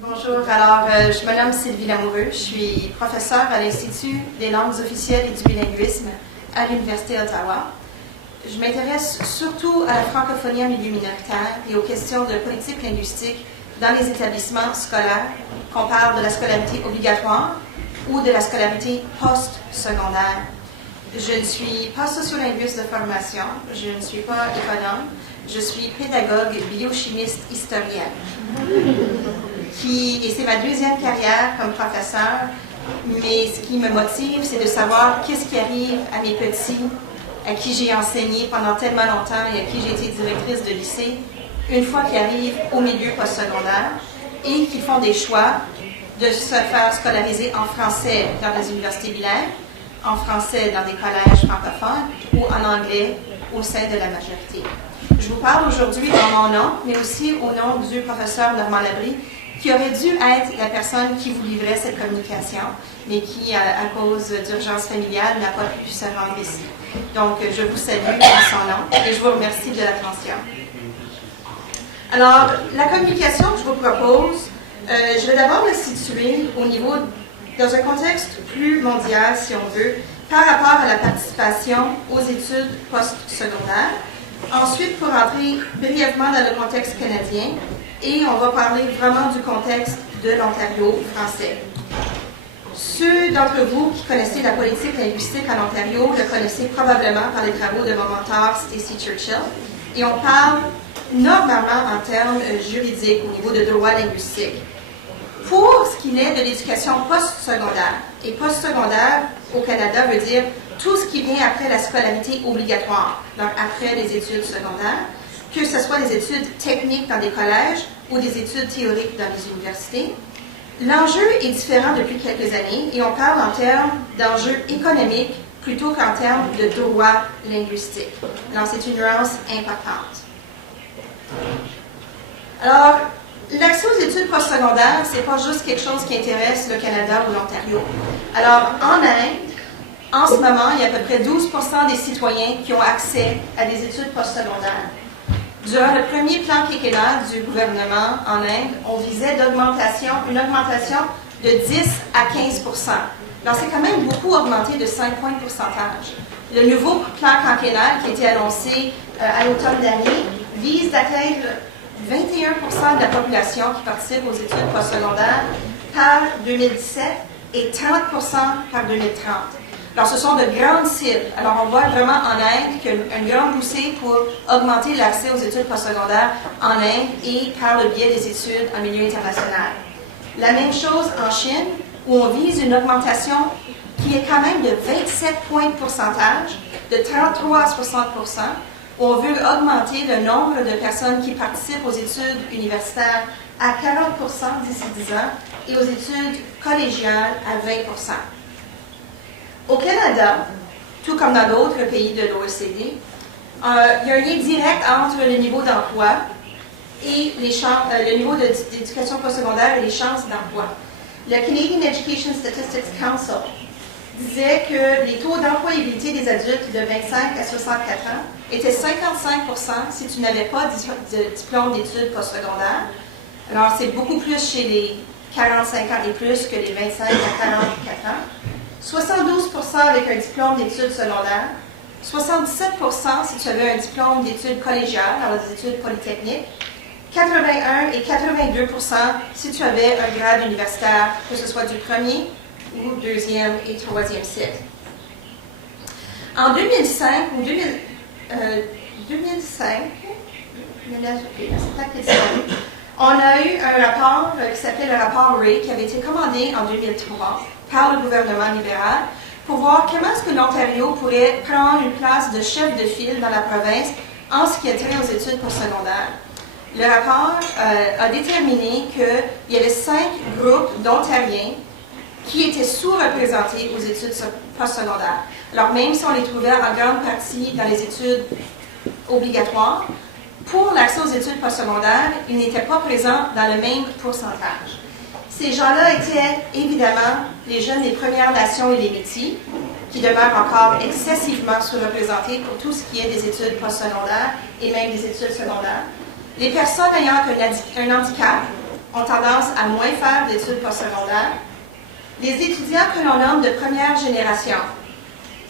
Bonjour, alors je me nomme Sylvie Lamoureux, je suis professeure à l'Institut des langues officielles et du bilinguisme à l'Université d'Ottawa. Je m'intéresse surtout à la francophonie en milieu minoritaire et aux questions de politique linguistique dans les établissements scolaires, qu'on parle de la scolarité obligatoire ou de la scolarité post-secondaire. Je ne suis pas sociolinguiste de formation, je ne suis pas économe, je suis pédagogue, biochimiste, historienne. Et c'est ma deuxième carrière comme professeur, mais ce qui me motive, c'est de savoir qu'est-ce qui arrive à mes petits, à qui j'ai enseigné pendant tellement longtemps et à qui j'ai été directrice de lycée, une fois qu'ils arrivent au milieu postsecondaire et qu'ils font des choix de se faire scolariser en français dans des universités bilingues, en français dans des collèges francophones ou en anglais au sein de la majorité. Je vous parle aujourd'hui en mon nom, mais aussi au nom du professeur Normand Labrie, qui aurait dû être la personne qui vous livrait cette communication, mais qui, à cause d'urgence familiale, n'a pas pu se rendre ici. Donc, je vous salue en son nom et je vous remercie de l'attention. Alors, la communication que je vous propose, je vais d'abord la situer au niveau, dans un contexte plus mondial, si on veut, par rapport à la participation aux études postsecondaires. Ensuite, pour entrer brièvement dans le contexte canadien, et on va parler vraiment du contexte de l'Ontario français. Ceux d'entre vous qui connaissez la politique linguistique en Ontario le connaissez probablement par les travaux de mon mentor Stacey Churchill. Et on parle normalement en termes juridiques au niveau de droit linguistique. Pour ce qui est de l'éducation postsecondaire, et postsecondaire au Canada veut dire tout ce qui vient après la scolarité obligatoire, donc après les études secondaires, que ce soit des études techniques dans des collèges ou des études théoriques dans les universités. L'enjeu est différent depuis quelques années et on parle en termes d'enjeux économiques plutôt qu'en termes de droit linguistique. Donc, c'est une nuance importante. Alors, l'accès aux études postsecondaires, ce n'est pas juste quelque chose qui intéresse le Canada ou l'Ontario. Alors, en Inde, en ce moment, il y a à peu près 12% des citoyens qui ont accès à des études postsecondaires. Durant le premier plan quinquennal du gouvernement en Inde, on visait une augmentation de 10 à 15 %. Donc, c'est quand même beaucoup augmenté de 5 points de pourcentage. Le nouveau plan quinquennal qui a été annoncé à l'automne dernier vise d'atteindre 21 % de la population qui participe aux études postsecondaires par 2017 et 30 % par 2030. Alors, ce sont de grandes cibles. Alors, on voit vraiment en Inde qu'il y a une grande poussée pour augmenter l'accès aux études postsecondaires en Inde et par le biais des études en milieu international. La même chose en Chine, où on vise une augmentation qui est quand même de 27 points de pourcentage, de 33 à 60 %, où on veut augmenter le nombre de personnes qui participent aux études universitaires à 40 % d'ici 10 ans et aux études collégiales à 20 %. Au Canada, tout comme dans d'autres pays de l'OECD, il y a un lien direct entre le niveau d'emploi et le niveau d'éducation postsecondaire et les chances d'emploi. Le Canadian Education Statistics Council disait que les taux d'employabilité des adultes de 25 à 64 ans étaient 55 % si tu n'avais pas de diplôme d'études postsecondaires. Alors, c'est beaucoup plus chez les 45 ans et plus que les 25 à 44 ans. 72 % avec un diplôme d'études secondaires, 77 % si tu avais un diplôme d'études collégiales, dans les études polytechniques, 81 et 82 % si tu avais un grade universitaire, que ce soit du premier ou deuxième et troisième cycle. En 2005, on a eu un rapport qui s'appelait le rapport Ray, qui avait été commandé en 2003 par le gouvernement libéral pour voir comment est-ce que l'Ontario pourrait prendre une place de chef de file dans la province en ce qui a trait aux études postsecondaires. Le rapport a déterminé qu'il y avait 5 groupes d'Ontariens qui étaient sous-représentés aux études postsecondaires. Alors, même si on les trouvait en grande partie dans les études obligatoires, pour l'accès aux études postsecondaires, ils n'étaient pas présents dans le même pourcentage. Ces gens-là étaient évidemment les jeunes des Premières Nations et les Métis, qui demeurent encore excessivement sous-représentés pour tout ce qui est des études postsecondaires et même des études secondaires. Les personnes ayant un handicap ont tendance à moins faire d'études postsecondaires. Les étudiants que l'on nomme de première génération,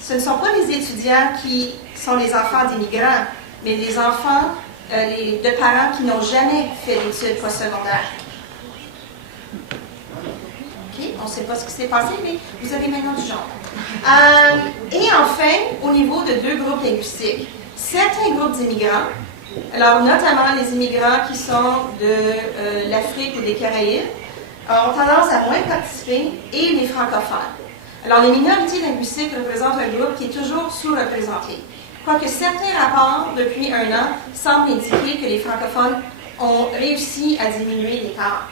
ce ne sont pas les étudiants qui sont les enfants d'immigrants, mais les enfants de parents qui n'ont jamais fait d'études postsecondaires. OK, on ne sait pas ce qui s'est passé, mais vous avez maintenant du genre. Et enfin, au niveau de deux groupes linguistiques, certains groupes d'immigrants, alors notamment les immigrants qui sont de l'Afrique ou des Caraïbes, ont tendance à moins participer, et les francophones. Alors, les minorités linguistiques représentent un groupe qui est toujours sous-représenté. Quoique certains rapports, depuis un an, semblent indiquer que les francophones ont réussi à diminuer l'écart.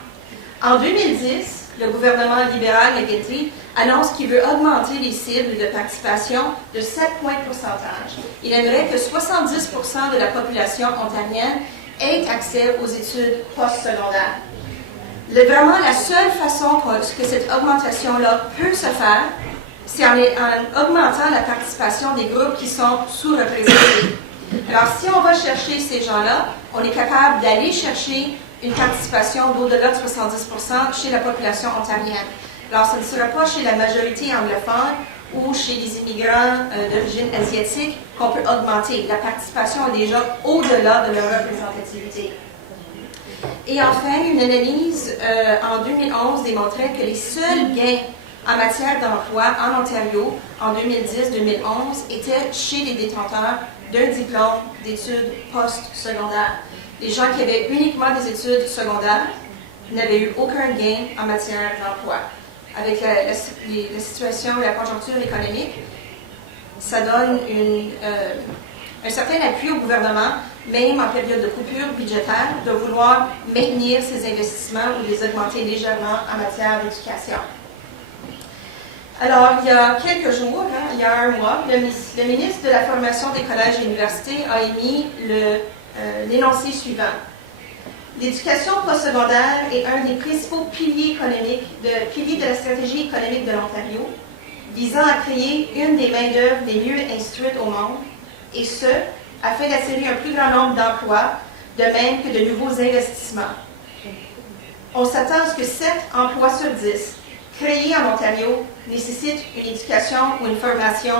En 2010, le gouvernement libéral Laguetti annonce qu'il veut augmenter les cibles de participation de 7 points de pourcentage. Il aimerait que 70% de la population ontarienne ait accès aux études postsecondaires. Vraiment, la seule façon que cette augmentation-là peut se faire, c'est en augmentant la participation des groupes qui sont sous-représentés. Alors, si on va chercher ces gens-là, on est capable d'aller chercher une participation d'au-delà de 70% chez la population ontarienne. Alors, ce ne sera pas chez la majorité anglophone ou chez les immigrants d'origine asiatique qu'on peut augmenter. La participation est déjà au-delà de leur représentativité. Et enfin, une analyse en 2011 démontrait que les seuls gains en matière d'emploi en Ontario en 2010-2011 étaient chez les détenteurs d'un diplôme d'études postsecondaires. Les gens qui avaient uniquement des études secondaires n'avaient eu aucun gain en matière d'emploi. Avec la situation, la conjoncture économique, ça donne un certain appui au gouvernement, même en période de coupure budgétaire, de vouloir maintenir ces investissements ou les augmenter légèrement en matière d'éducation. Alors, il y a quelques jours, il y a un mois, le ministre de la Formation des collèges et universités a émis l'énoncé suivant. L'éducation postsecondaire est un des principaux piliers de la stratégie économique de l'Ontario, visant à créer une des main-d'œuvre les mieux instruites au monde, et ce, afin d'attirer un plus grand nombre d'emplois, de même que de nouveaux investissements. On s'attend à ce que 7 emplois sur 10 créés en Ontario nécessitent une éducation ou une formation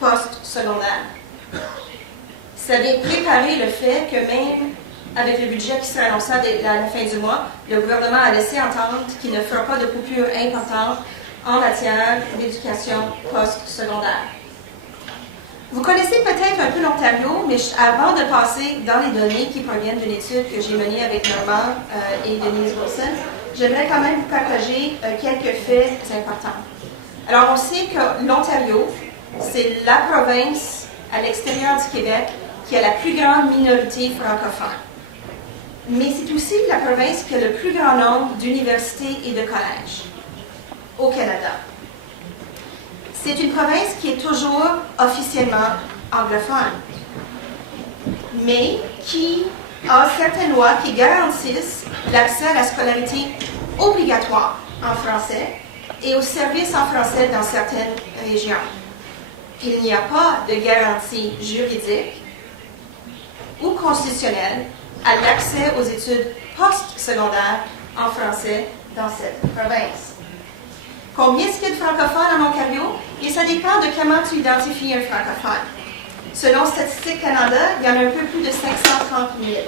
post-secondaire. Ça vient préparer le fait que même avec le budget qui sera annoncé à la fin du mois, le gouvernement a laissé entendre qu'il ne fera pas de coupure importante en matière d'éducation post-secondaire. Vous connaissez peut-être un peu l'Ontario, mais avant de passer dans les données qui proviennent d'une étude que j'ai menée avec Normand et Denise Wilson, j'aimerais quand même vous partager quelques faits importants. Alors, on sait que l'Ontario, c'est la province à l'extérieur du Québec qui a la plus grande minorité francophone. Mais c'est aussi la province qui a le plus grand nombre d'universités et de collèges au Canada. C'est une province qui est toujours officiellement anglophone, mais qui a certaines lois qui garantissent l'accès à la scolarité obligatoire en français et aux services en français dans certaines régions. Il n'y a pas de garantie juridique ou constitutionnelle à l'accès aux études postsecondaires en français dans cette province. Combien est-ce qu'il y a de francophones en Ontario? Et ça dépend de comment tu identifies un francophone. Selon Statistique Canada, il y en a un peu plus de 530 000.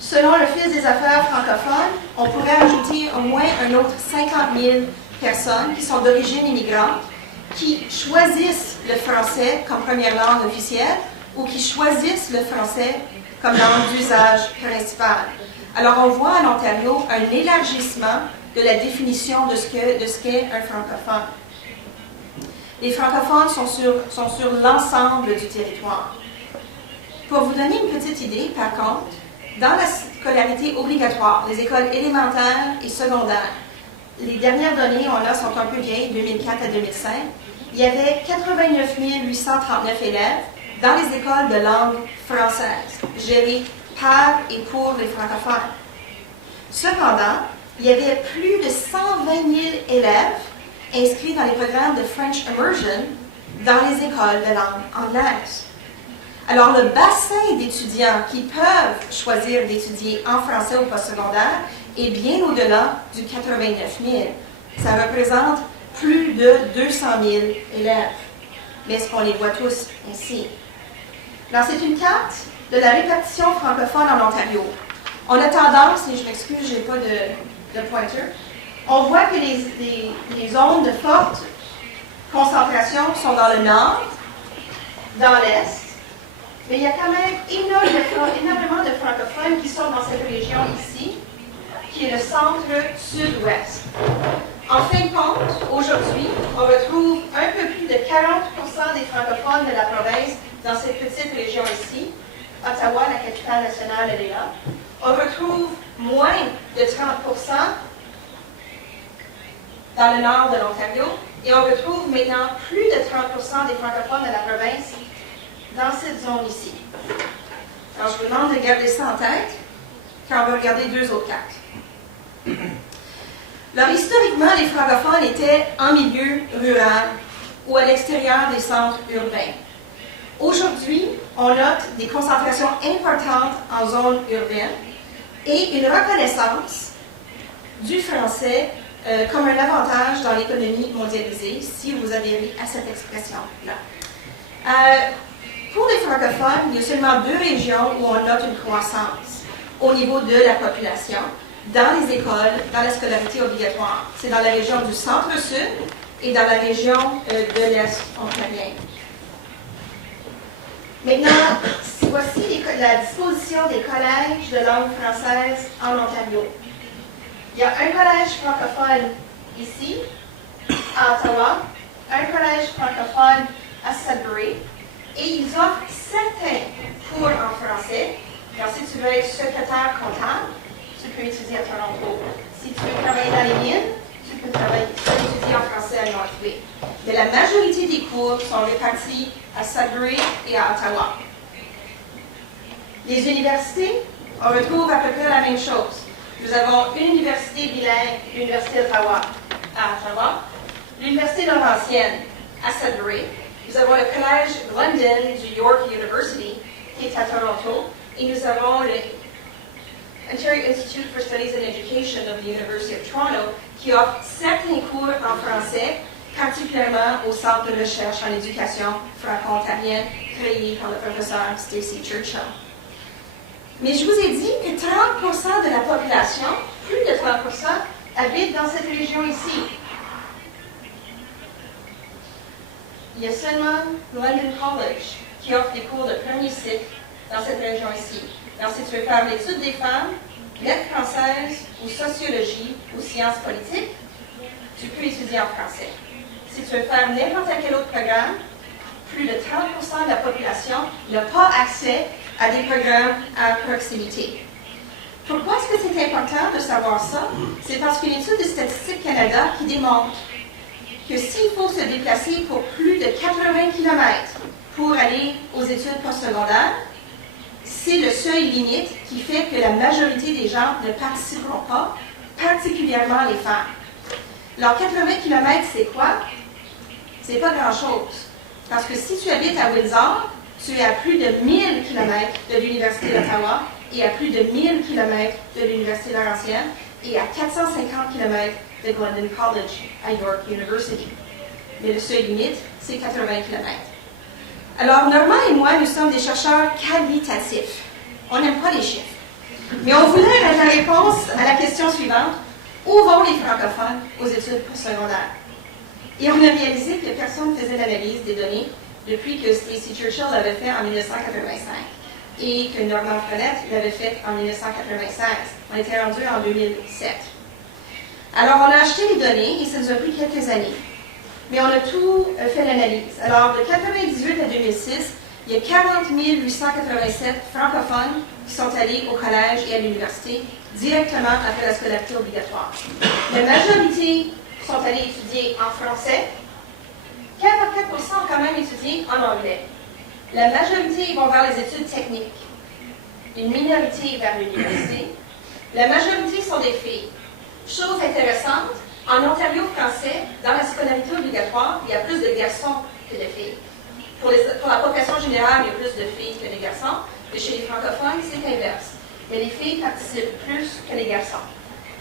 Selon l'Office des affaires francophones, on pourrait ajouter au moins un autre 50 000 personnes qui sont d'origine immigrante, qui choisissent le français comme première langue officielle ou qui choisissent le français comme langue d'usage principale. Alors, on voit en Ontario un élargissement de la définition de ce qu'est un francophone. Les francophones sont sur l'ensemble du territoire. Pour vous donner une petite idée, par contre, dans la scolarité obligatoire, les écoles élémentaires et secondaires, les dernières données, on a, sont un peu vieilles, 2004 à 2005, il y avait 89 839 élèves dans les écoles de langue française, gérées par et pour les francophones. Cependant, il y avait plus de 120 000 élèves inscrits dans les programmes de French Immersion dans les écoles de langue anglaise. Alors, le bassin d'étudiants qui peuvent choisir d'étudier en français au postsecondaire est bien au-delà du 89 000. Ça représente plus de 200 000 élèves. Mais est-ce qu'on les voit tous ici? Alors, c'est une carte de la répartition francophone en Ontario. On a tendance, et je m'excuse, je n'ai pas de pointeur, on voit que les zones de forte concentration sont dans le nord, dans l'est, mais il y a quand même énormément de francophones qui sont dans cette région ici, qui est le centre-sud-ouest. En fin de compte, aujourd'hui, on retrouve un peu plus de 40% des francophones de la province dans cette petite région ici. Ottawa, la capitale nationale, elle est là. On retrouve moins de 30% dans le nord de l'Ontario et on retrouve maintenant plus de 30% des francophones de la province dans cette zone ici. Alors, je vous demande de garder ça en tête quand on va regarder deux autres cartes. Alors, historiquement, les francophones étaient en milieu rural ou à l'extérieur des centres urbains. Aujourd'hui, on note des concentrations importantes en zone urbaine et une reconnaissance du français comme un avantage dans l'économie mondialisée, si vous adhérez à cette expression-là. Pour les francophones, il y a seulement deux régions où on note une croissance au niveau de la population, dans les écoles, dans la scolarité obligatoire. C'est dans la région du centre-sud et dans la région de l'Est ontarien. Maintenant, voici la disposition des collèges de langue française en Ontario. Il y a un collège francophone ici, à Ottawa, un collège francophone à Sudbury, et ils offrent certains cours en français. Alors, si tu veux être secrétaire comptable, tu peux étudier à Toronto. Si tu veux travailler dans les mines, tu peux étudier en français à Northway. Mais la majorité des cours sont répartis à Sudbury et à Ottawa. Les universités, on retrouve à peu près la même chose. Nous avons une université bilingue, l'Université d'Ottawa à Ottawa, l'Université Laurentienne à Sudbury. Nous avons le Collège London du York University qui est à Toronto et nous avons le Ontario Institute for Studies and Education of the University of Toronto qui offre certains cours en français, particulièrement au Centre de recherche en éducation franco-ontarienne créé par le professeur Stacey Churchill. Mais je vous ai dit que 30% de la population, plus de 30%, habite dans cette région ici. Il y a seulement London College qui offre des cours de premier cycle dans cette région ici. Alors, si tu veux faire l'étude des femmes, lettres françaises ou sociologie ou sciences politiques, tu peux étudier en français. Si tu veux faire n'importe quel autre programme, plus de 30% de la population n'a pas accès à des programmes à proximité. Pourquoi est-ce que c'est important de savoir ça? C'est parce qu'une étude de Statistique Canada qui démontre que s'il faut se déplacer pour plus de 80 km pour aller aux études postsecondaires, c'est le seuil limite qui fait que la majorité des gens ne participeront pas, particulièrement les femmes. Alors, 80 km, c'est quoi? C'est pas grand-chose. Parce que si tu habites à Windsor, tu es à plus de 1000 km de l'Université d'Ottawa et à plus de 1000 km de l'Université Laurentienne et à 450 km de London College à York University. Mais le seuil limite, c'est 80 km. Alors, Normand et moi, nous sommes des chercheurs qualitatifs. On n'aime pas les chiffres. Mais on voulait la réponse à la question suivante. Où vont les francophones aux études postsecondaires? Et on a réalisé que personne ne faisait l'analyse des données depuis que Stacey Churchill l'avait fait en 1985 et que Normand Frenette l'avait fait en 1996. On était rendu en 2007. Alors, on a acheté les données et ça nous a pris quelques années. Mais on a tout fait l'analyse. Alors, de 1998 à 2006, il y a 40 887 francophones qui sont allés au collège et à l'université directement après la scolarité obligatoire. La majorité sont allés étudier en français. 44% ont quand même étudié en anglais. La majorité vont vers les études techniques. Une minorité vers l'université. La majorité sont des filles. Chose intéressante, en Ontario français, dans la scolarité obligatoire, il y a plus de garçons que de filles. Pour la population générale, il y a plus de filles que de garçons. Mais chez les francophones, c'est l'inverse. Mais les filles participent plus que les garçons.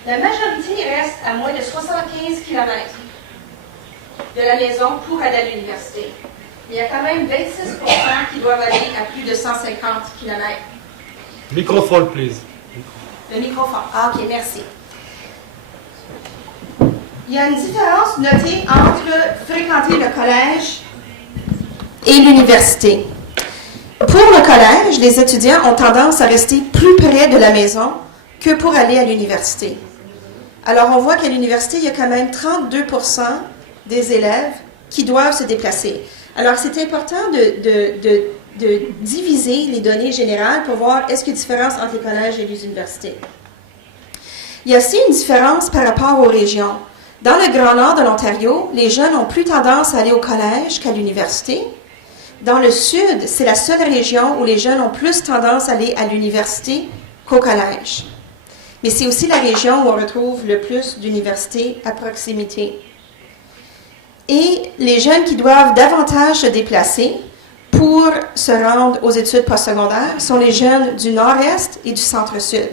La majorité reste à moins de 75 km de la maison pour aller à l'université. Il y a quand même 26% qui doivent aller à plus de 150 km. Microphone, please. Le microphone. Ah, OK, merci. Il y a une différence notée entre fréquenter le collège et l'université. Pour le collège, les étudiants ont tendance à rester plus près de la maison que pour aller à l'université. Alors, on voit qu'à l'université, il y a quand même 32% des élèves qui doivent se déplacer. Alors, c'est important de diviser les données générales pour voir est-ce qu'il y a une différence entre les collèges et les universités. Il y a aussi une différence par rapport aux régions. Dans le Grand Nord de l'Ontario, les jeunes ont plus tendance à aller au collège qu'à l'université. Dans le Sud, c'est la seule région où les jeunes ont plus tendance à aller à l'université qu'au collège. Mais c'est aussi la région où on retrouve le plus d'universités à proximité. Et les jeunes qui doivent davantage se déplacer pour se rendre aux études postsecondaires sont les jeunes du Nord-Est et du Centre-Sud.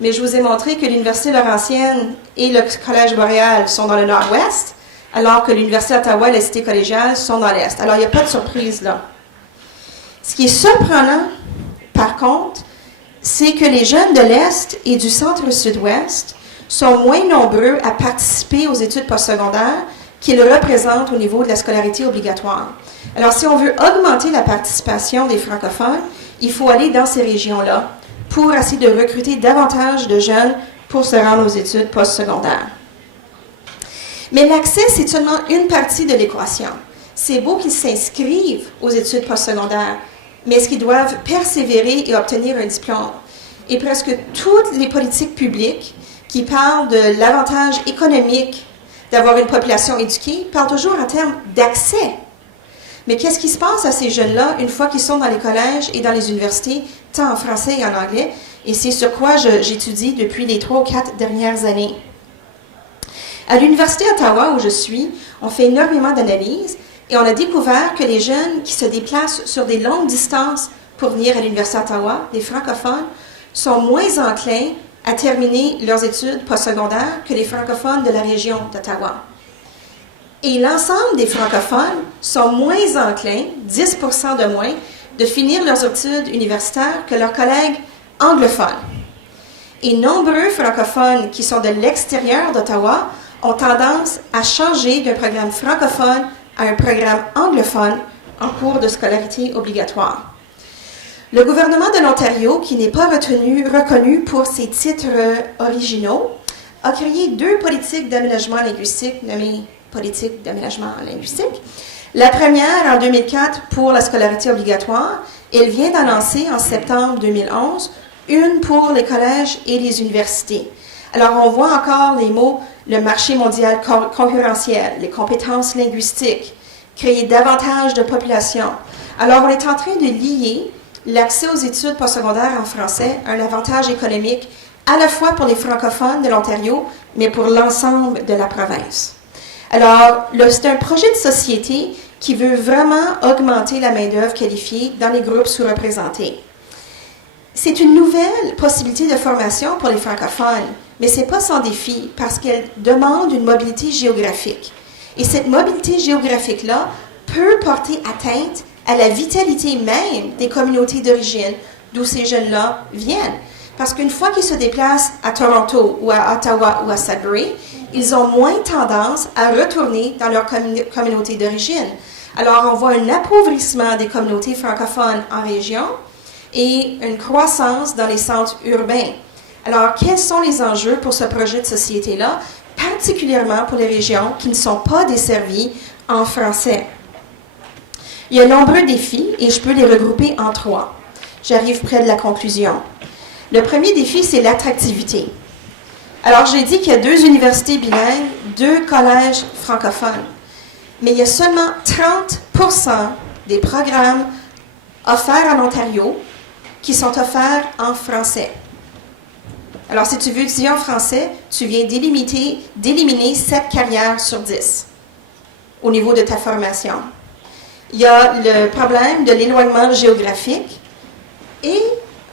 Mais je vous ai montré que l'Université Laurentienne et le Collège Boréal sont dans le Nord-Ouest, alors que l'Université d'Ottawa et la Cité collégiale sont dans l'Est. Alors, il n'y a pas de surprise là. Ce qui est surprenant, par contre, c'est que les jeunes de l'Est et du Centre-Sud-Ouest sont moins nombreux à participer aux études postsecondaires qu'ils représentent au niveau de la scolarité obligatoire. Alors, si on veut augmenter la participation des francophones, il faut aller dans ces régions-là pour essayer de recruter davantage de jeunes pour se rendre aux études postsecondaires. Mais l'accès, c'est seulement une partie de l'équation. C'est beau qu'ils s'inscrivent aux études postsecondaires, mais est-ce qu'ils doivent persévérer et obtenir un diplôme? Et presque toutes les politiques publiques qui parlent de l'avantage économique d'avoir une population éduquée parlent toujours en termes d'accès. Mais qu'est-ce qui se passe à ces jeunes-là une fois qu'ils sont dans les collèges et dans les universités, tant en français et en anglais? Et c'est sur quoi j'étudie depuis les 3 ou 4 dernières années. À l'Université d'Ottawa, où je suis, on fait énormément d'analyses et on a découvert que les jeunes qui se déplacent sur des longues distances pour venir à l'Université d'Ottawa, les francophones, sont moins enclins à terminer leurs études postsecondaires que les francophones de la région d'Ottawa. Et l'ensemble des francophones sont moins enclins, 10% de moins, de finir leurs études universitaires que leurs collègues anglophones. Et nombreux francophones qui sont de l'extérieur d'Ottawa ont tendance à changer d'un programme francophone à un programme anglophone en cours de scolarité obligatoire. Le gouvernement de l'Ontario, qui n'est pas reconnu pour ses titres originaux, a créé 2 politiques d'aménagement linguistique nommées politique d'aménagement linguistique. La première, en 2004, pour la scolarité obligatoire, elle vient d'annoncer en septembre 2011 une pour les collèges et les universités. Alors, on voit encore les mots « le marché mondial concurrentiel », les compétences linguistiques, créer davantage de population. Alors, on est en train de lier l'accès aux études postsecondaires en français à un avantage économique à la fois pour les francophones de l'Ontario, mais pour l'ensemble de la province. Alors, c'est un projet de société qui veut vraiment augmenter la main-d'œuvre qualifiée dans les groupes sous-représentés. C'est une nouvelle possibilité de formation pour les francophones, mais ce n'est pas sans défi parce qu'elle demande une mobilité géographique. Et cette mobilité géographique-là peut porter atteinte à la vitalité même des communautés d'origine d'où ces jeunes-là viennent. Parce qu'une fois qu'ils se déplacent à Toronto ou à Ottawa ou à Sudbury, ils ont moins tendance à retourner dans leur communauté d'origine. Alors, on voit un appauvrissement des communautés francophones en région et une croissance dans les centres urbains. Alors, quels sont les enjeux pour ce projet de société-là, particulièrement pour les régions qui ne sont pas desservies en français? Il y a nombreux défis et je peux les regrouper en 3. J'arrive près de la conclusion. Le premier défi, c'est l'attractivité. Alors, j'ai dit qu'il y a 2 universités bilingues, 2 collèges francophones, mais il y a seulement 30% des programmes offerts en Ontario qui sont offerts en français. Alors, si tu veux étudier en français, tu viens d'éliminer 7 carrières sur 10 au niveau de ta formation. Il y a le problème de l'éloignement géographique et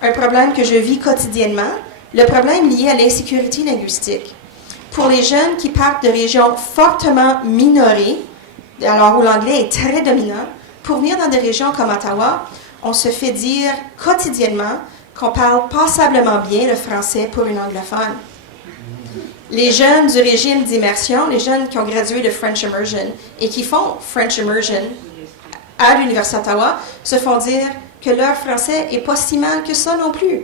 un problème que je vis quotidiennement, le problème lié à l'insécurité linguistique. Pour les jeunes qui partent de régions fortement minorées, alors où l'anglais est très dominant, pour venir dans des régions comme Ottawa, on se fait dire quotidiennement qu'on parle passablement bien le français pour une anglophone. Les jeunes du régime d'immersion, les jeunes qui ont gradué de French Immersion et qui font French Immersion à l'Université d'Ottawa, se font dire que leur français n'est pas si mal que ça non plus.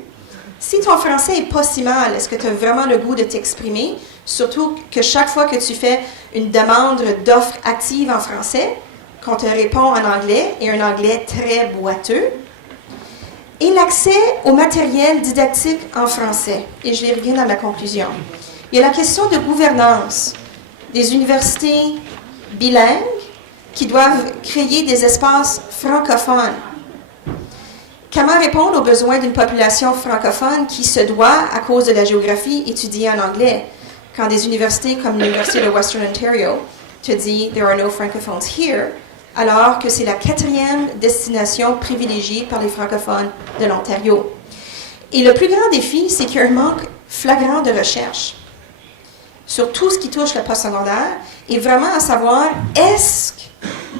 Si ton français n'est pas si mal, est-ce que tu as vraiment le goût de t'exprimer? Surtout que chaque fois que tu fais une demande d'offre active en français, qu'on te répond en anglais, et un anglais très boiteux, et l'accès au matériel didactique en français. Et je vais revenir à la conclusion. Il y a la question de gouvernance des universités bilingues qui doivent créer des espaces francophones. Comment répondre aux besoins d'une population francophone qui se doit, à cause de la géographie, étudier en anglais, quand des universités comme l'Université de Western Ontario te dit « There are no francophones here », alors que c'est la 4e destination privilégiée par les francophones de l'Ontario. Et le plus grand défi, c'est qu'il y a un manque flagrant de recherche sur tout ce qui touche le postsecondaire et vraiment à savoir, est-ce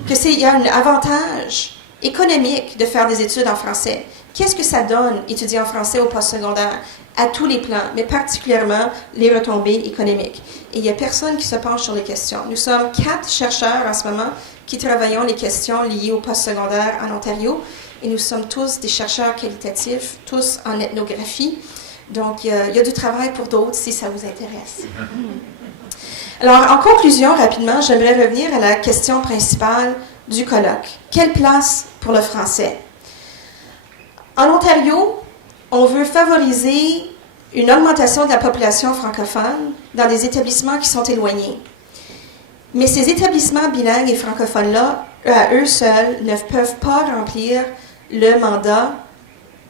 qu'il y a un avantage économique de faire des études en français? Qu'est-ce que ça donne, étudier en français au postsecondaire, à tous les plans, mais particulièrement les retombées économiques? Et il n'y a personne qui se penche sur les questions. Nous sommes 4 chercheurs en ce moment qui travaillons les questions liées au postsecondaire en Ontario, et nous sommes tous des chercheurs qualitatifs, tous en ethnographie. Donc, il y a du travail pour d'autres si ça vous intéresse. Alors, en conclusion, rapidement, j'aimerais revenir à la question principale du colloque. Quelle place pour le français? En Ontario, on veut favoriser une augmentation de la population francophone dans des établissements qui sont éloignés. Mais ces établissements bilingues et francophones-là, à eux seuls, ne peuvent pas remplir le mandat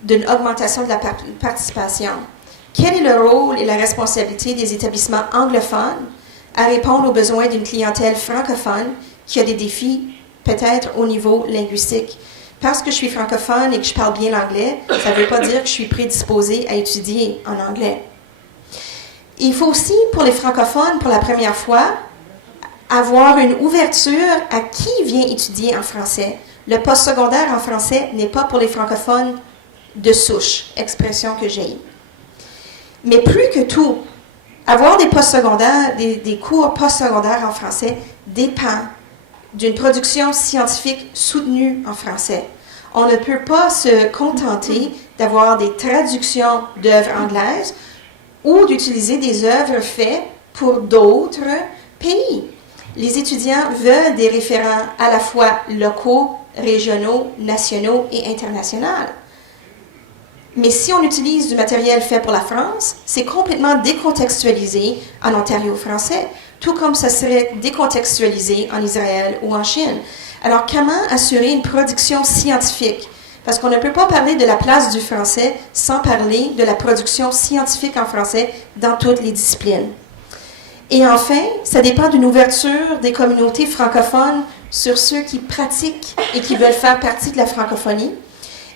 d'une augmentation de la participation. Quel est le rôle et la responsabilité des établissements anglophones à répondre aux besoins d'une clientèle francophone qui a des défis peut-être au niveau linguistique? Parce que je suis francophone et que je parle bien l'anglais, ça ne veut pas dire que je suis prédisposée à étudier en anglais. Il faut aussi, pour les francophones, pour la première fois, avoir une ouverture à qui vient étudier en français. Le postsecondaire en français n'est pas pour les francophones de souche, expression que j'ai. Mais plus que tout, avoir des postsecondaires, des cours postsecondaires en français dépend d'une production scientifique soutenue en français. On ne peut pas se contenter d'avoir des traductions d'œuvres anglaises ou d'utiliser des œuvres faites pour d'autres pays. Les étudiants veulent des référents à la fois locaux, régionaux, nationaux et internationaux. Mais si on utilise du matériel fait pour la France, c'est complètement décontextualisé en Ontario français, tout comme ça serait décontextualisé en Israël ou en Chine. Alors, comment assurer une production scientifique? Parce qu'on ne peut pas parler de la place du français sans parler de la production scientifique en français dans toutes les disciplines. Et enfin, ça dépend d'une ouverture des communautés francophones sur ceux qui pratiquent et qui veulent faire partie de la francophonie,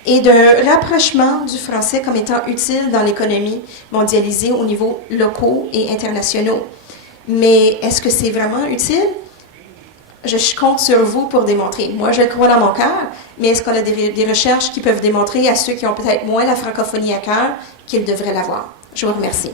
et d'un rapprochement du français comme étant utile dans l'économie mondialisée au niveau locaux et internationaux. Mais est-ce que c'est vraiment utile? Je compte sur vous pour démontrer. Moi, je le crois dans mon cœur, mais est-ce qu'on a des recherches qui peuvent démontrer à ceux qui ont peut-être moins la francophonie à cœur qu'ils devraient l'avoir? Je vous remercie.